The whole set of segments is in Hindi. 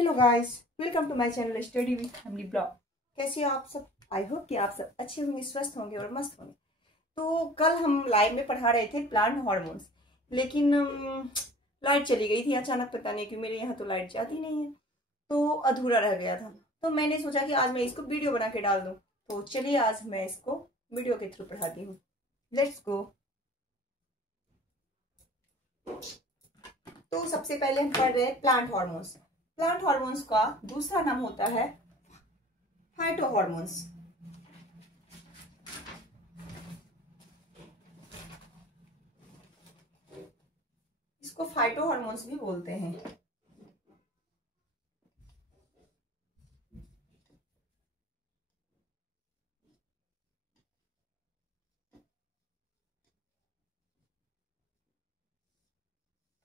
Hello guys, welcome to my channel study with family blog. कैसे हो आप सब? आई होप कि आप सब अच्छे होंगे, स्वस्थ होंगे और मस्त होंगे। तो कल हम लाइव में पढ़ा रहे थे प्लांट हार्मोन्स, लेकिन लाइट चली गई थी अचानक, पता नहीं क्यों। मेरे यहाँ तो लाइट जाती नहीं है, तो अधूरा रह गया था। तो मैंने सोचा कि आज मैं इसको वीडियो बना के डाल दूँ। तो चलिए आज मैं इसको वीडियो के थ्रू पढ़ाती हूँ। Let's go. तो सबसे पहले हम पढ़ रहे हैं प्लांट हार्मोन्स। प्लांट हार्मोन्स का दूसरा नाम होता है फाइटो हार्मोन्स। इसको फाइटो हार्मोन्स भी बोलते हैं।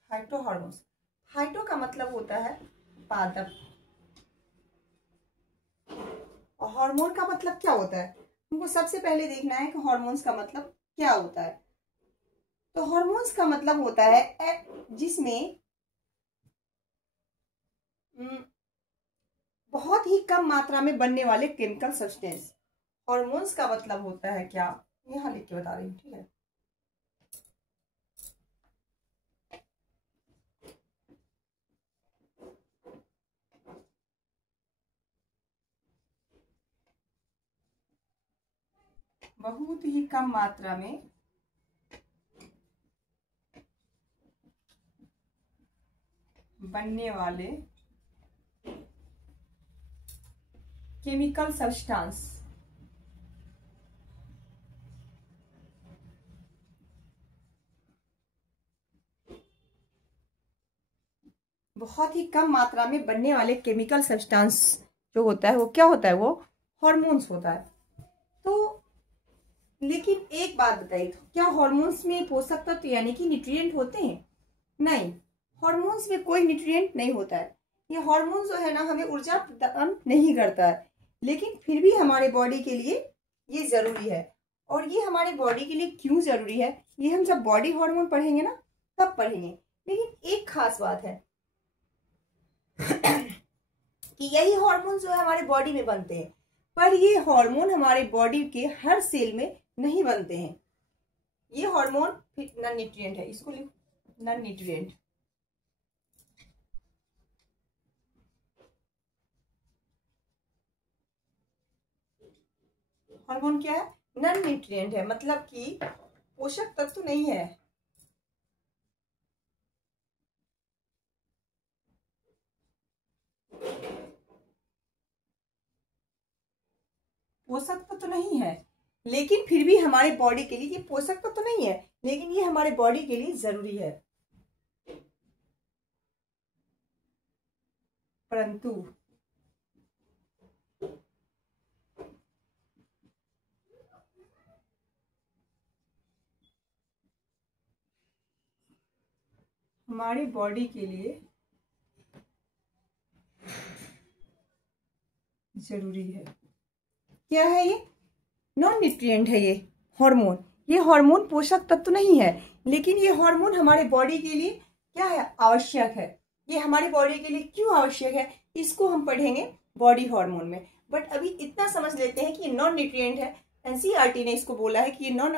फाइटो हार्मोन्स, फाइटो का मतलब होता है पादप, और हार्मोन का मतलब क्या होता है हमको सबसे पहले देखना है कि हार्मोन्स का मतलब क्या होता है। तो हार्मोन्स का मतलब होता है जिसमें बहुत ही कम मात्रा में बनने वाले केमिकल सब्सटेंस। हार्मोन्स का मतलब होता है क्या, यहाँ लिख के बता रही हूँ, ठीक है। बहुत ही कम मात्रा में बनने वाले केमिकल सब्सटेंस। बहुत ही कम मात्रा में बनने वाले केमिकल सब्सटेंस जो होता है वो क्या होता है, वो हार्मोन्स होता है। तो लेकिन एक बात बताइए, क्या हार्मोन्स में पोषक तत्व यानी कि न्यूट्रिएंट होते हैं? नहीं, हार्मोन्स में कोई न्यूट्रिएंट नहीं होता है। ये हार्मोन जो है ना, हमें ऊर्जा प्रदान नहीं करता है, लेकिन फिर भी हमारे बॉडी के लिए ये जरूरी है। और ये हमारे बॉडी के लिए क्यों जरूरी है, ये हम जब बॉडी हार्मोन पढ़ेंगे ना तब पढ़ेंगे। लेकिन एक खास बात है कि यही हार्मोन जो है हमारे बॉडी में बनते हैं, पर ये हार्मोन हमारे बॉडी के हर सेल में नहीं बनते हैं। ये हार्मोन नॉन न्यूट्रिएंट है, इसको लिखो नॉन न्यूट्रिएंट। हार्मोन क्या है? नॉन न्यूट्रिएंट है, मतलब कि पोषक तत्व नहीं है। पोषक तत्व नहीं है, लेकिन फिर भी हमारे बॉडी के लिए ये पोषक तत्व नहीं है, लेकिन ये हमारे बॉडी के लिए जरूरी है। परंतु हमारी बॉडी के लिए जरूरी है। क्या है ये? नॉन न्यूट्रिएंट है ये हार्मोन। ये हार्मोन पोषक तत्व नहीं है, लेकिन ये हार्मोन हमारे बॉडी के लिए क्या है, आवश्यक है। ये हमारी बॉडी के लिए क्यों आवश्यक है, इसको हम पढ़ेंगे बॉडी हार्मोन में। बट अभी इतना समझ लेते हैं कि ये नॉन न्यूट्रिएंट है। एनसीईआरटी ने इसको बोला है कि ये नॉन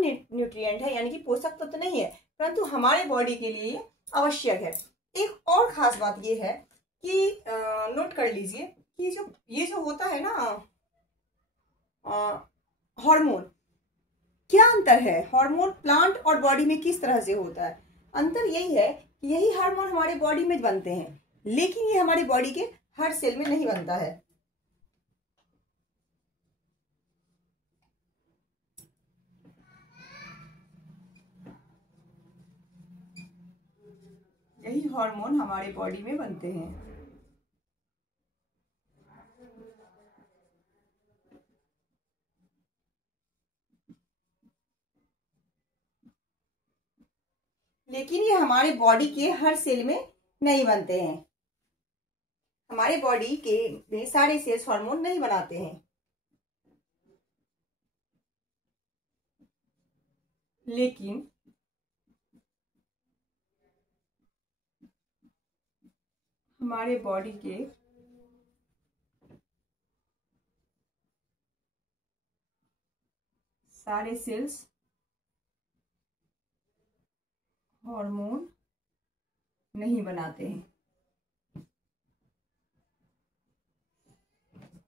न्यूट्रिएंट है, यानी कि पोषक तत्व नहीं है, परंतु हमारे बॉडी के लिए ये आवश्यक है। एक और खास बात ये है कि नोट कर लीजिए कि ये जो होता है ना हार्मोन, क्या अंतर है हार्मोन प्लांट और बॉडी में, किस तरह से होता है? अंतर यही है कि यही हार्मोन हमारे बॉडी में बनते हैं, लेकिन ये हमारी बॉडी के हर सेल में नहीं बनता है। यही हार्मोन हमारे बॉडी में बनते हैं, लेकिन ये हमारे बॉडी के हर सेल में नहीं बनते हैं। हमारे बॉडी के में सारे सेल्स हार्मोन नहीं बनाते हैं, लेकिन हमारे बॉडी के सारे सेल्स हार्मोन नहीं बनाते हैं।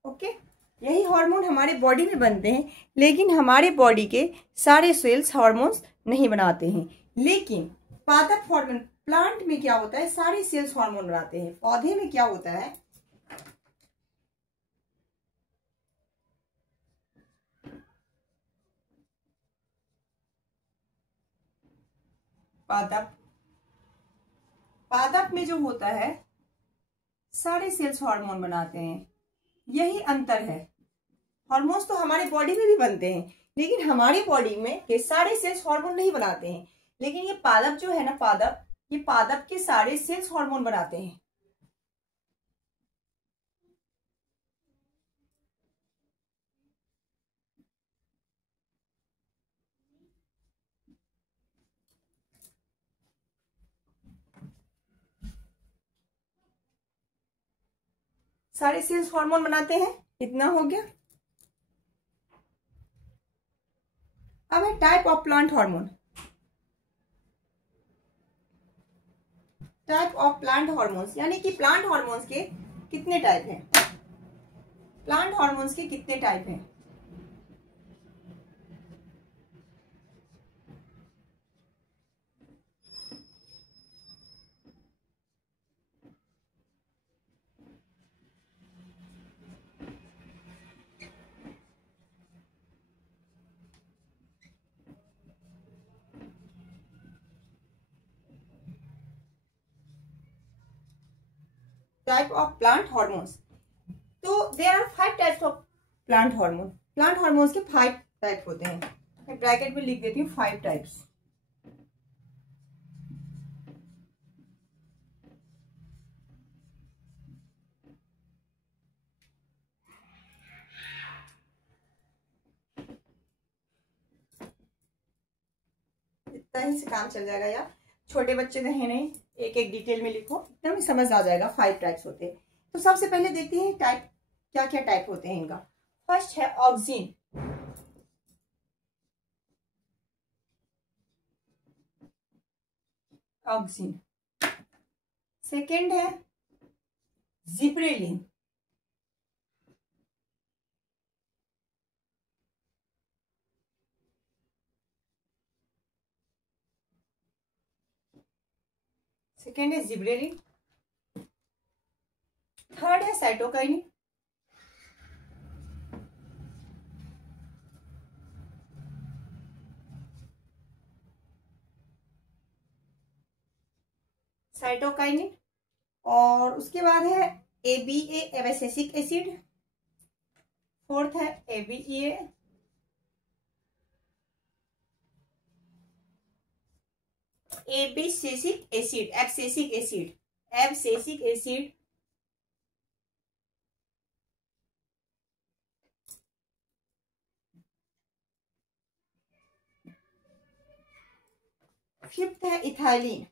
ओके, यही हार्मोन हमारे बॉडी में बनते हैं, लेकिन हमारे बॉडी के सारे सेल्स हार्मोन्स नहीं बनाते हैं। लेकिन पादप हार्मोन, प्लांट में क्या होता है, सारे सेल्स हार्मोन बनाते हैं। पौधे में क्या होता है, पादप में जो होता है सारे सेल्स हार्मोन बनाते हैं। यही अंतर है। हार्मोन्स तो हमारे बॉडी में भी बनते हैं, लेकिन हमारी बॉडी में के सारे सेल्स हार्मोन नहीं बनाते हैं। लेकिन ये पादप जो है ना, ये पादप के सारे सेल्स हार्मोन बनाते हैं। सारे सेल्स हार्मोन बनाते हैं। इतना हो गया। अब है type of plant hormone. Type of plant hormones, यानी कि प्लांट हार्मोन्स के कितने टाइप हैं। प्लांट हार्मोन्स के कितने टाइप हैं। टाइप ऑफ प्लांट हार्मोन्स, तो there are 5 types of plant hormone. Plant hormones के 5 टाइप होते हैं। मैं ब्रैकेट में लिख देती हूँ 5 टाइप्स। इतना ही से काम चल जाएगा यार, छोटे बच्चे तो है नहीं, एक एक डिटेल में लिखो, एकदम समझ आ जाएगा। 5 टाइप्स होते हैं। तो सबसे पहले देखते हैं टाइप, क्या क्या टाइप होते हैं इनका। फर्स्ट है ऑक्सिन। ऑक्सिन। सेकेंड है जिब्रेलिन। सेकेंड है जिब्रेलिन। थर्ड है साइटोकाइनिन। साइटोकाइनिन। और उसके बाद है ABA, एबैसिसिक एसिड। फोर्थ है ABEA। Abscisic acid, abscisic acid, abscisic acid. Fifth है इथाइलिन।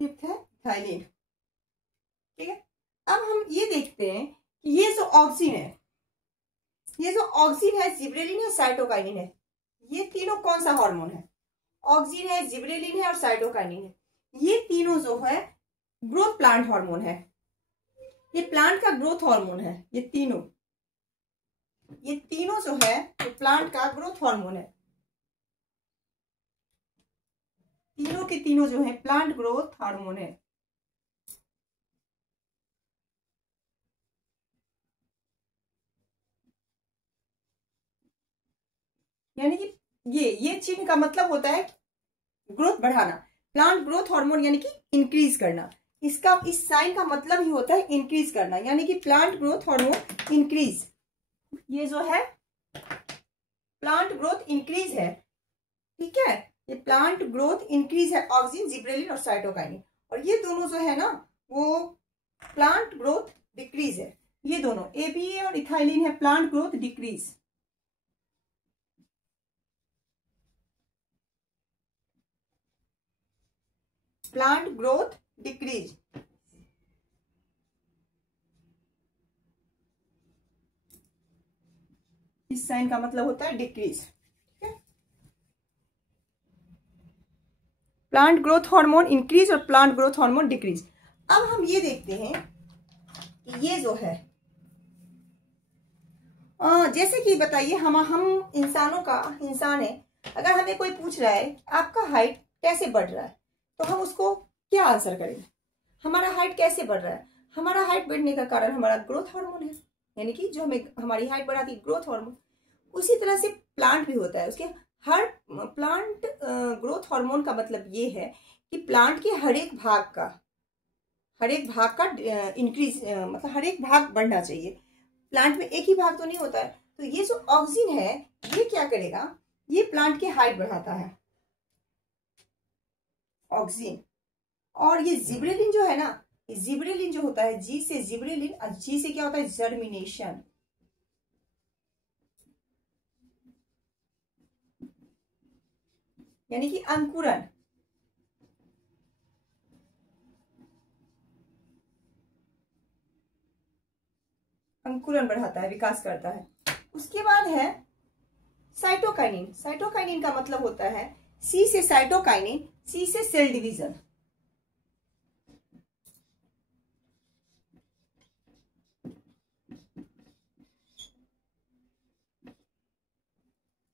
फिफ्थ है इथाइलिन। ठीक है, अब हम ये देखते हैं कि ये जो ऑक्सिन है, ये जो ऑक्सिन है, जिब्रेलिन है, साइटोकाइनिन है, ये तीनों कौन सा हार्मोन है। ऑक्सिन है, जिब्रेलिन है और साइटोकाइनिन है। ये तीनों जो है ग्रोथ प्लांट हार्मोन है। ये प्लांट का ग्रोथ हार्मोन है। ये तीनों जो है ये प्लांट का ग्रोथ हार्मोन है। तीनों के तीनों जो है प्लांट ग्रोथ हार्मोन है। यानी कि ये चिन्ह का मतलब होता है ग्रोथ बढ़ाना। प्लांट ग्रोथ हार्मोन यानी कि इंक्रीज करना। इसका, इस साइन का मतलब ही होता है इंक्रीज करना, यानी कि प्लांट ग्रोथ हार्मोन इंक्रीज। ये जो है प्लांट ग्रोथ इंक्रीज है। ठीक है, ये प्लांट ग्रोथ इंक्रीज है, ऑक्सिन, जिब्रेलिन और साइटोकाइनिन। और ये दोनों जो है ना, वो प्लांट ग्रोथ डिक्रीज है। ये दोनों ABA और इथाइलिन है plant growth decrease. Plant growth decrease. इस साइन का मतलब होता है डिक्रीज। ठीक है, प्लांट ग्रोथ हार्मोन इंक्रीज और प्लांट ग्रोथ हार्मोन डिक्रीज। अब हम ये देखते हैं कि ये जो है जैसे कि बताइए, हम इंसानों का इंसान है, अगर हमें कोई पूछ रहा है आपका हाइट कैसे बढ़ रहा है, तो हम उसको क्या आंसर करेंगे? हमारा हाइट कैसे बढ़ रहा है? हमारा हाइट बढ़ने का कारण हमारा ग्रोथ हार्मोन है, यानी कि जो हमें हमारी हाइट बढ़ाती है ग्रोथ हार्मोन। उसी तरह से प्लांट भी होता है, उसके हर प्लांट ग्रोथ हार्मोन का मतलब ये है कि प्लांट के हर एक भाग का इंक्रीज, मतलब हर एक भाग बढ़ना चाहिए। प्लांट में एक ही भाग तो नहीं होता है। तो ये जो ऑक्सिन है ये क्या करेगा, ये प्लांट की हाइट बढ़ाता है, ऑक्सिन। और ये जिब्रेलिन जो है ना, जिब्रेलिन जो होता है, जी से जिब्रेलिन, और जी से क्या होता है, जर्मिनेशन। यानी कि अंकुरण। अंकुरण बढ़ाता है, विकास करता है। उसके बाद है साइटोकाइनिन। साइटोकाइनिन का मतलब होता है सी से साइटोकाइनिन, सी से सेल डिवीजन।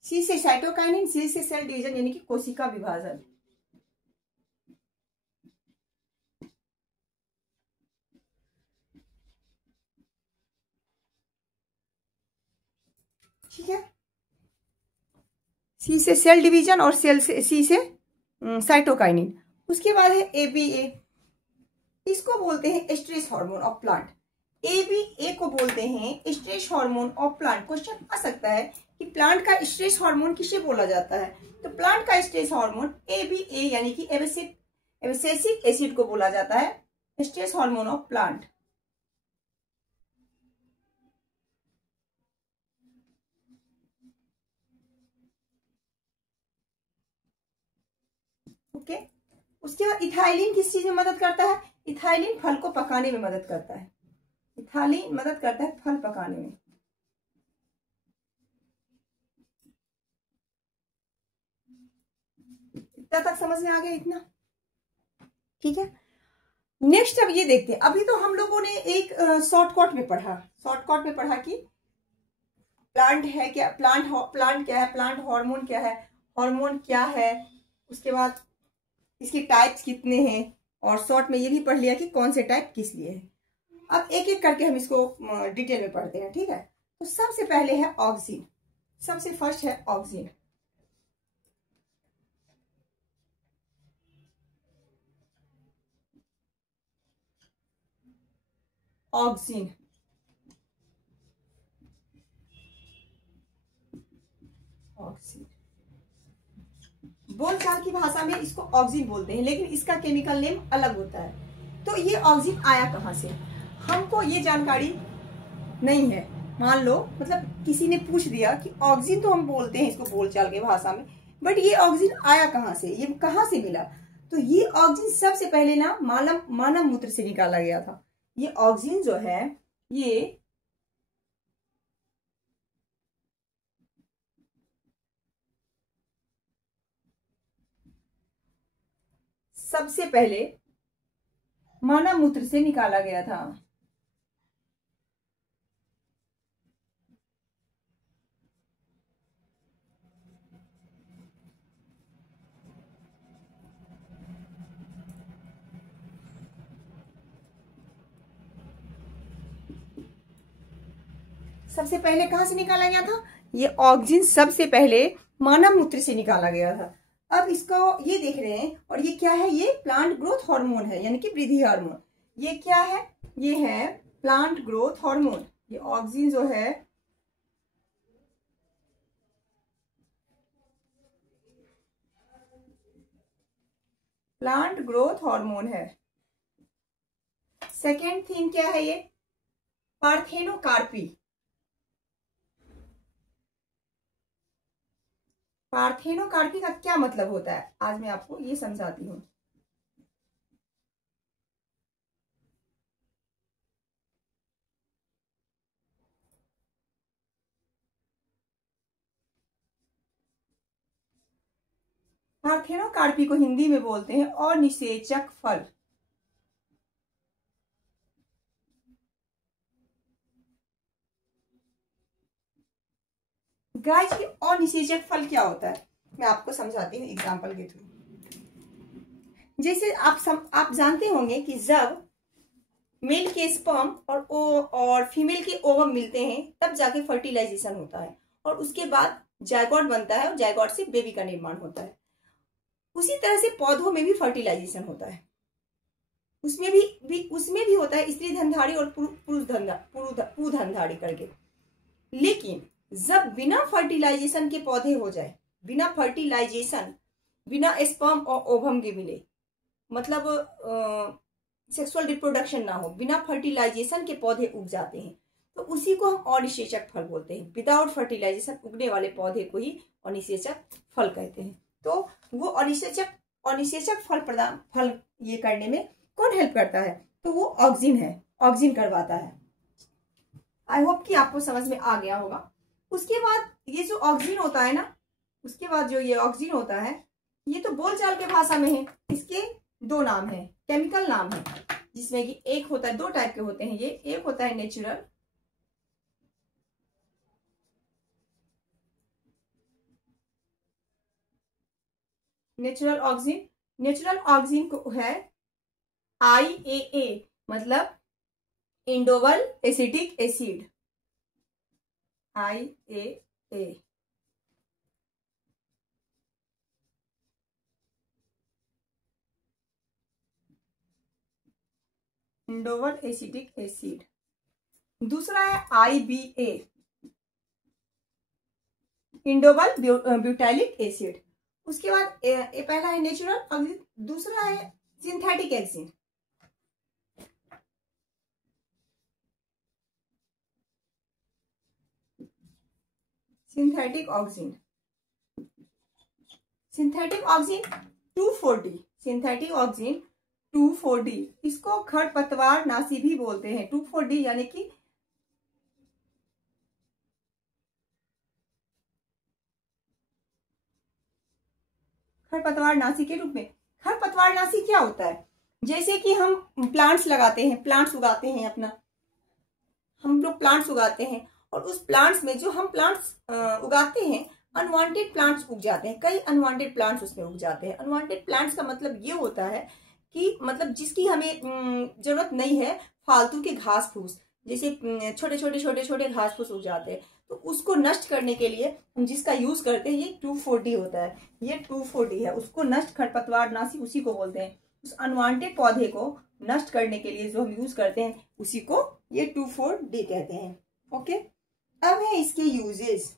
सी से साइटोकाइनिन, सी से सेल डिवीजन, यानी कि कोशिका विभाजन। ठीक है, सी से सेल डिवीजन और सेल से सी से साइटोकाइनिन। उसके बाद है एबीए, इसको बोलते हैं stress hormone of plant. ABA को बोलते हैं stress hormone of plant. Question आ सकता है कि प्लांट का स्ट्रेस हार्मोन किसे बोला जाता है, तो प्लांट का स्ट्रेस हार्मोन एबीए यानी कि एब्सिसिक एसिड को बोला जाता है stress hormone of plant. Okay, उसके बाद इथाइलिन किस चीज में मदद करता है? इथाइलिन फल को पकाने में मदद करता है। इथाइलिन मदद करता है फल पकाने में। इतना तक समझ में आ गया? इतना ठीक है। नेक्स्ट अब ये देखते हैं, अभी तो हम लोगों ने एक शॉर्टकट में पढ़ा कि प्लांट है क्या, प्लांट क्या है, प्लांट हार्मोन क्या है, हार्मोन क्या है, उसके बाद इसके टाइप्स कितने हैं, और शॉर्ट में ये भी पढ़ लिया कि कौन से टाइप किस लिए है। अब एक एक करके हम इसको डिटेल में पढ़ते हैं। ठीक है, तो सबसे पहले है ऑक्सिन। सबसे फर्स्ट है ऑक्सिन। ऑक्सिन ऑक्सिन बोलचाल की भाषा में इसको ऑक्सिन बोलते हैं, लेकिन इसका केमिकल नेम अलग होता है। तो ये ऑक्सिन आया कहाँ से, हमको ये जानकारी नहीं है। मान लो मतलब किसी ने पूछ दिया कि ऑक्सिन, तो हम बोलते हैं इसको बोलचाल की भाषा में, बट ये ऑक्सिन आया कहाँ से, ये कहाँ से मिला? तो ये ऑक्सिन सबसे पहले ना मानव मूत्र से निकाला गया था। ये ऑक्सिन जो है ये सबसे पहले मानव मूत्र से निकाला गया था। सबसे पहले कहां से निकाला गया था? ये ऑक्सिन सबसे पहले मानव मूत्र से निकाला गया था। अब इसको ये देख रहे हैं, और ये क्या है? ये प्लांट ग्रोथ हार्मोन है, यानी कि वृद्धि हार्मोन। ये क्या है? ये है प्लांट ग्रोथ हार्मोन। ये ऑक्सिन जो है प्लांट ग्रोथ हार्मोन है। सेकेंड थिंग क्या है? ये पार्थेनोकार्पी। पार्थेनोकार्पी का क्या मतलब होता है, आज मैं आपको ये समझाती हूँ। पार्थेनोकार्पी को हिंदी में बोलते हैं अनिषेचक फल। गाइस ये अनिषेचक फल क्या होता है, मैं आपको समझाती हूँ एग्जांपल के थ्रू। जैसे आप जानते होंगे कि जब मेल के स्पर्म और फीमेल के ओवम मिलते हैं तब जाके फर्टिलाइजेशन होता है और उसके बाद जायगोट बनता है और जायगोट से बेबी का निर्माण होता है। उसी तरह से पौधों में भी फर्टिलाइजेशन होता है, उसमें भी होता है स्त्री धनधारी और पुरुष धनधारी करके। लेकिन जब बिना फर्टिलाइजेशन के पौधे हो जाए, बिना फर्टिलाइजेशन, बिना स्पर्म और ओवम के मिले, मतलब सेक्सुअल रिप्रोडक्शन ना हो, बिना फर्टिलाइजेशन के पौधे उग जाते हैं तो उसी को हम अनिषेचक फल बोलते हैं। विदाउट फर्टिलाइजेशन उगने वाले पौधे को ही अनिषेचक फल कहते हैं। तो वो अनिषेचक फल ये करने में कौन हेल्प करता है, तो वो ऑक्सिन है, ऑक्सिन करवाता है। आई होप कि आपको समझ में आ गया होगा। उसके बाद ये जो ऑक्सिन होता है ना, उसके बाद जो ये ऑक्सिन होता है, ये तो बोलचाल के भाषा में है, इसके दो नाम है, केमिकल नाम है, जिसमें कि एक होता है, दो टाइप के होते हैं ये, एक होता है नेचुरल ऑक्सिन। नेचुरल ऑक्सिन को है IAA, मतलब indole acetic acid, IAA। Indole acetic acid. दूसरा है IBA, इंडोवल ब्यूटाइलिक एसिड। उसके बाद ये पहला है नेचुरल ऑक्सिन, दूसरा है synthetic auxin. Synthetic auxin 2,4-D, synthetic auxin 2,4-D, इसको खरपतवार नाशी भी बोलते हैं। 2,4-D यानी कि खरपतवार नाशी के रूप में। खरपतवार नाशी क्या होता है, जैसे कि हम प्लांट्स लगाते हैं, प्लांट्स उगाते हैं, अपना हम लोग प्लांट्स उगाते हैं और उस प्लांट्स में जो हम प्लांट्स उगाते हैं, अनवांटेड प्लांट्स उग जाते हैं, कई अनवांटेड प्लांट्स उसमें उग जाते हैं। अनवांटेड प्लांट्स का मतलब ये होता है कि मतलब जिसकी हमें जरूरत नहीं है, फालतू के घास फूस, जैसे छोटे घास फूस उग जाते हैं, तो उसको नष्ट करने के लिए हम जिसका यूज करते हैं ये 2,4-D होता है। ये 2,4-D है, उसको नष्ट, खरपतवार नाशी उसी को बोलते हैं। उस अनवांटेड पौधे को नष्ट करने के लिए जो हम यूज करते हैं उसी को ये 2,4-D कहते हैं। ओके, अब है इसके यूजेस।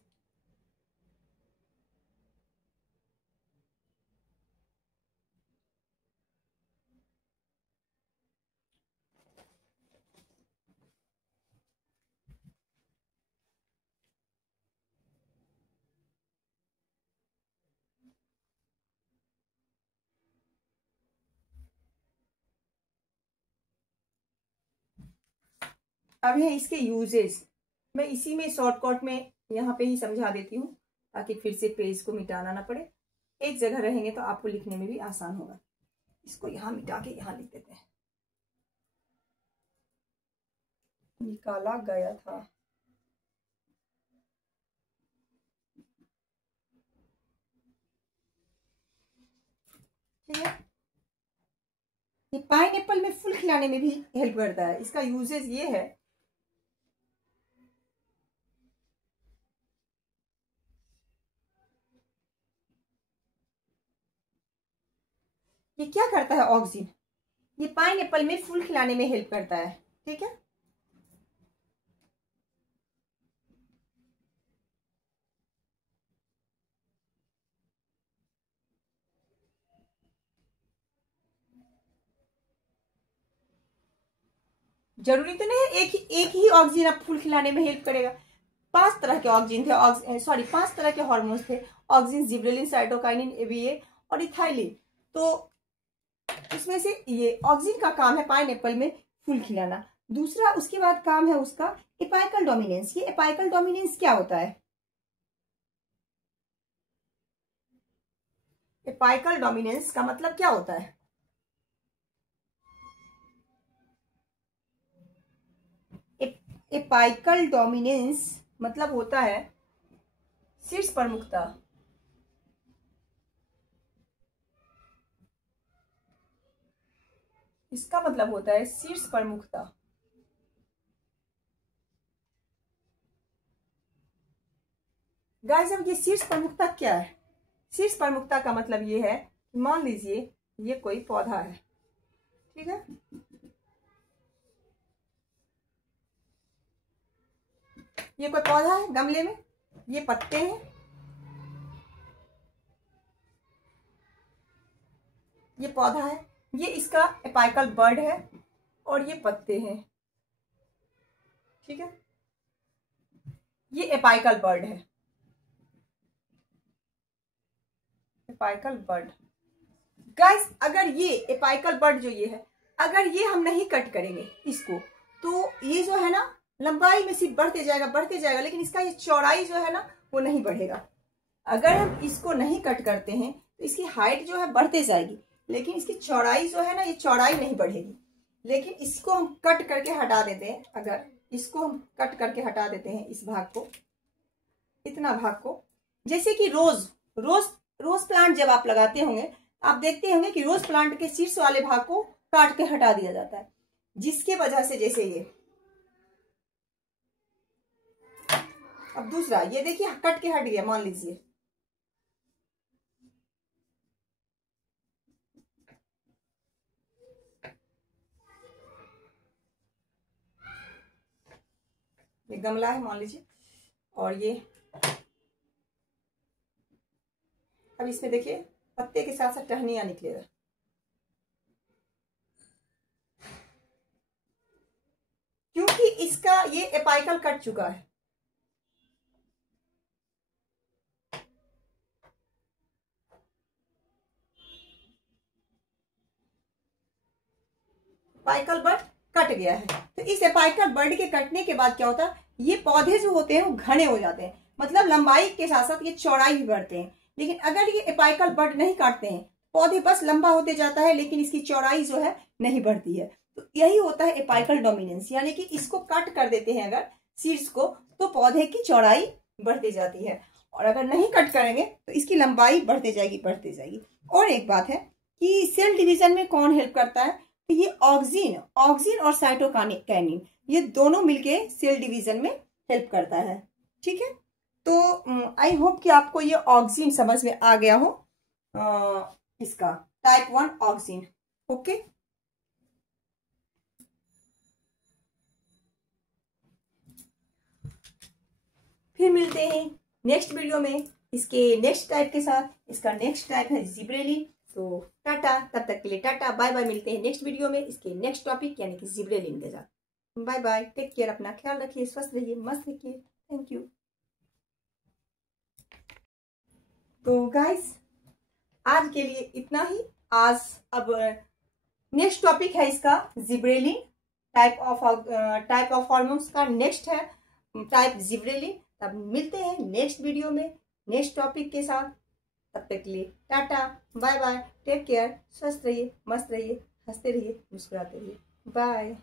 अब है इसके यूजेस। मैं इसी में शॉर्टकट में यहाँ पे ही समझा देती हूँ ताकि फिर से पेज को मिटाना ना पड़े। एक जगह रहेंगे तो आपको लिखने में भी आसान होगा। इसको यहाँ मिटा के यहाँ लिख देते हैं। निकाला गया था। ठीक है, ये पाइनएप्पल में फूल खिलाने में भी हेल्प करता है। इसका यूजेस ये है, ये क्या करता है ऑक्सिन, ये पाइनएप्पल में फूल खिलाने में हेल्प करता है। ठीक है, जरूरी तो नहीं है एक ही ऑक्सिन आप फूल खिलाने में हेल्प करेगा। 5 तरह के ऑक्सिन थे, 5 तरह के हार्मोन्स थे, ऑक्सिन, जिबरेलिन, साइटोकाइनिन, एबीए और इथाइलिन। तो उसमें से ये ऑक्सिन का काम है पाइनएप्पल में फूल खिलाना। दूसरा उसके बाद काम है उसका एपाइकल डोमिनेंस। ये एपाइकल डोमिनेंस क्या होता है, एपाइकल डोमिनेंस का मतलब क्या होता है? एपाइकल डोमिनेंस मतलब होता है शीर्ष प्रमुखता। इसका मतलब होता है शीर्ष प्रमुखता। गाइस, अब ये शीर्ष प्रमुखता क्या है? शीर्ष प्रमुखता का मतलब ये है, मान लीजिए ये कोई पौधा है, ठीक है, ये कोई पौधा है गमले में, ये पत्ते हैं, ये पौधा है, ये इसका एपाइकल बर्ड है और ये पत्ते हैं, ठीक है, ये एपाइकल बर्ड है, एपाइकल बर्ड। गाइस, अगर ये एपाइकल बर्ड जो ये है, अगर ये हम नहीं कट करेंगे इसको, तो ये जो है ना लंबाई में सिर्फ बढ़ते जाएगा, लेकिन इसका ये चौड़ाई जो है ना वो नहीं बढ़ेगा। अगर हम इसको नहीं कट करते हैं तो इसकी हाइट जो है बढ़ते जाएगी, लेकिन इसकी चौड़ाई जो है ना ये चौड़ाई नहीं बढ़ेगी। लेकिन इसको हम कट करके हटा देते हैं, अगर इसको हम कट करके हटा देते हैं, इस भाग को, इतना भाग को, जैसे कि रोज प्लांट जब आप लगाते होंगे आप देखते होंगे कि रोज प्लांट के शीर्ष वाले भाग को काट के हटा दिया जाता है, जिसके वजह से जैसे ये, अब दूसरा ये देखिए कट के हट गया, मान लीजिए, ये गमला है मान लीजिए, और ये अब इसमें देखिए पत्ते के साथ साथ टहनियां निकलेगा, क्योंकि इसका ये एपाइकल कट चुका है। एपाइकल बर्ड कट गया है, तो इस एपाइकल बर्ड के कटने के बाद क्या होता है, ये पौधे जो होते हैं वो घने हो जाते हैं, मतलब लंबाई के साथ साथ ये चौड़ाई भी बढ़ते हैं। लेकिन अगर ये एपाइकल बर्ड नहीं काटते हैं, पौधे बस लंबा होते जाता है, लेकिन इसकी चौड़ाई जो है नहीं बढ़ती है। तो यही होता है एपाइकल डोमिनेंस, यानी कि इसको कट कर देते हैं अगर शीर्ष को, तो पौधे की चौड़ाई बढ़ती जाती है, और अगर नहीं कट करेंगे तो इसकी लंबाई बढ़ते जाएगी। और एक बात है कि सेल डिवीजन में कौन हेल्प करता है, तो ये ऑक्सिन और साइटोकाइनिन, ये दोनों मिलके सेल डिवीजन में हेल्प करता है, ठीक है। तो आई होप कि आपको ये ऑक्सिन समझ में आ गया हो, इसका टाइप 1 ऑक्सिन। ओके, फिर मिलते हैं नेक्स्ट वीडियो में इसके नेक्स्ट टाइप के साथ। इसका नेक्स्ट टाइप है जिब्रेलिन। तो टाटा, तब तक के लिए टाटा, बाय बाय। मिलते हैं नेक्स्ट वीडियो में इसके नेक्स्ट टॉपिक यानी कि जिब्रेलिन के साथ। बाय बाय, टेक केयर, अपना ख्याल रखिए, स्वस्थ रहिए, मस्त रहिए। Thank you. तो गाइस, आज के लिए इतना ही। आज अब नेक्स्ट टॉपिक है इसका जिब्रेलिन, टाइप ऑफ हॉर्मोन्स का नेक्स्ट है टाइप जिब्रेलिन। तब मिलते हैं नेक्स्ट वीडियो में नेक्स्ट टॉपिक के साथ। तब तक के लिए tata, bye bye, take care, स्वस्थ रहिए, मस्त रहिए, हंसते रहिए, मुस्कुराते रहिए। बाय।